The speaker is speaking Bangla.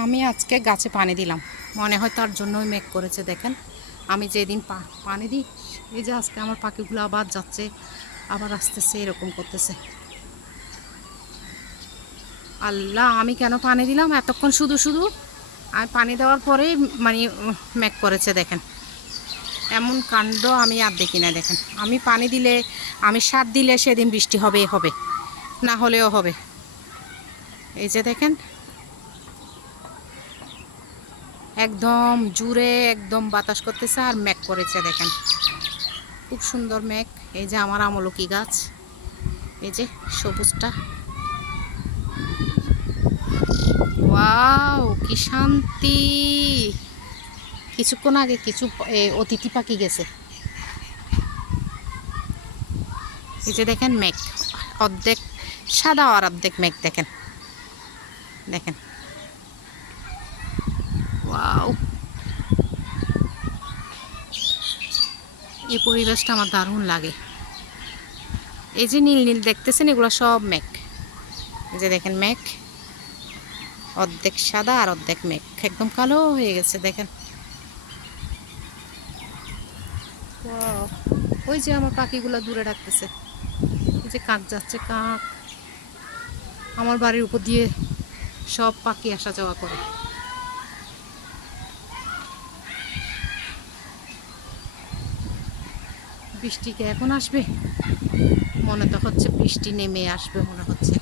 আমি আজকে গাছে পানি দিলাম, মনে হয় তার জন্যই মেঘ করেছে। দেখেন আমি যেদিন পানি দিই, এই যে আজকে আমার পাখিগুলো আবার যাচ্ছে, আবার আসতেছে, এরকম করতেছে। আল্লাহ, আমি কেন পানি দিলাম এতক্ষণ? শুধু শুধু আমি পানি দেওয়ার পরেই মানে মেঘ করেছে। দেখেন এমন কাণ্ড আমি আর দেখি না। দেখেন আমি পানি দিলে, আমি সার দিলে সেদিন বৃষ্টি হবে হবে, না হলেও হবে। এই যে দেখেন একদম জুড়ে একদম বাতাস করতেছে আর মেঘ করেছে। দেখেন খুব সুন্দর মেঘ। এই যে আমার আমলকি গাছ, এই যে সবুজটা, ওয়াও কি শান্তি। কিছুক্ষণ আগে কিছু অতিথি পাখি গেছে। এই যে দেখেন মেঘ অর্ধেক সাদা আর অর্ধেক মেঘ। দেখেন দেখেন, ওয়াও, এই পরিবেশটা আমার দারুণ লাগে। এই যে নীল নীল দেখতেছেন, এগুলো সব মেঘ। এই যে দেখেন মেঘ অর্ধেক সাদা আর অর্ধেক মেঘ, একদম কালো হয়ে গেছে। দেখেন ওয়াও, ওই যে আমার পাখিগুলো দূরে ডাকতেছে। এই যে কাক যাচ্ছে, কাক আমার বাড়ির উপর দিয়ে সব পাখি আসা যাওয়া করে। বৃষ্টি কি এখন আসবে? মনে তো হচ্ছে বৃষ্টি নেমে আসবে মনে হচ্ছে।